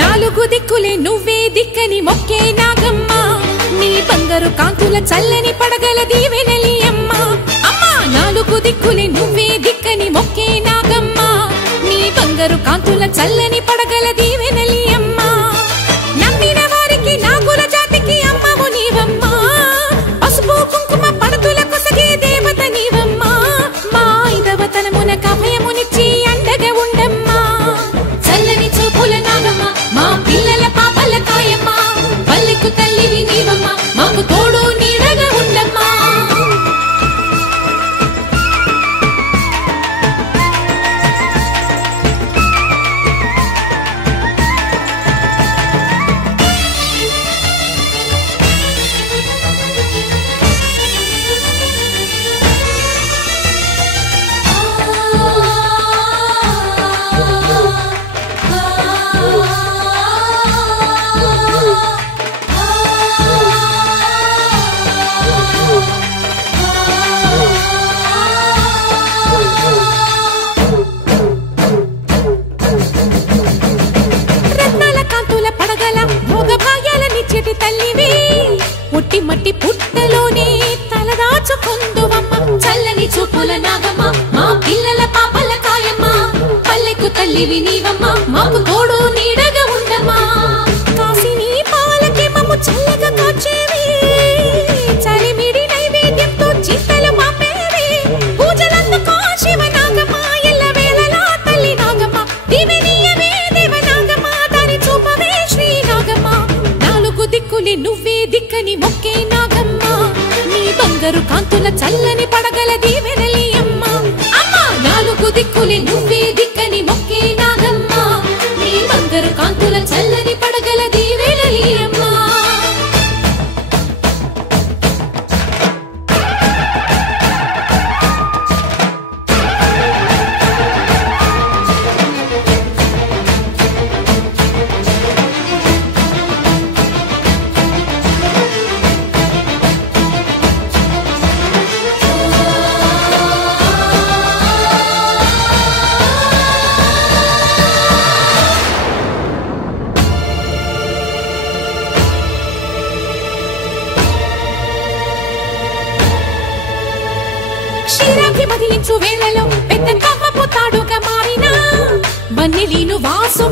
నాలుగు దిక్కులే నువ్వే దిక్కని మొక్కే నాగమ్మ నీ బంగారు కాంతుల చల్లని పడగల దీవెనలి అమ్మ అమ్మా నాలుగు దిక్కులే నువ్వే దిక్కని మొక్కే నాగమ్మ నీ బంగారు కాంతుల చల్లని పడగల దీవెనలి అమ్మ నమ్మిన వారికి నాగుల జాతికి అమ్మవు నీవమ్మ పసుపు కుంకుమ పడతుల కొసగే దేవత నీవమ్మ మా ఐదవతనమున కభయమునిచ్చి అండగా ఉండమ్మా చల్లని చూపుల నాగమ్మ మా పిల్లల పాపల కాయమ్మ పల్లెకు తల్లివి నీవమ్మ మాకు తోడు నీడగా ఉండమ్మా పుట్టి మట్టి పుట్టలోనే తలదాచుకుందువమ్మ చల్లని చూపుల నాగమ్మ మా పిల్లల పాపల కాయమ్మ పల్లెకు తల్లివి నీవమ్మ మాకు తోడు నీడగా ఉండమ్మా కాసిని పాలకి మమ్ము చల్లగా కాచేవి చలిమిడి నైవేద్యంతో చింతలు మాపేవి పూజలందుకో శివ నాగమ్మ ఎల్ల వేళలా తల్లి నాగమ్మ దివెనీయవే దేవ నాగమ్మ దారి చూపవే శ్రీ నాగమ్మ నాలుగు దిక్కులే నువ్వే దిక్కని మొక్కే నాగమ్మ నీ బంగారు కాంతుల చల్లని పడగల దీవెనలి అమ్మ అమ్మా నాలుగు దిక్కులే నువ్వే దిక్కని మొక్కే నాగమ్మ నీ బంగారు కాంతుల చల్లని పడగల దీవెనలి అమ్మ క్షీరాబ్ది మదిలించు వేళలో పెద్ద కవ్వపు తాడుగా మారిన వన్నెలీను వాసు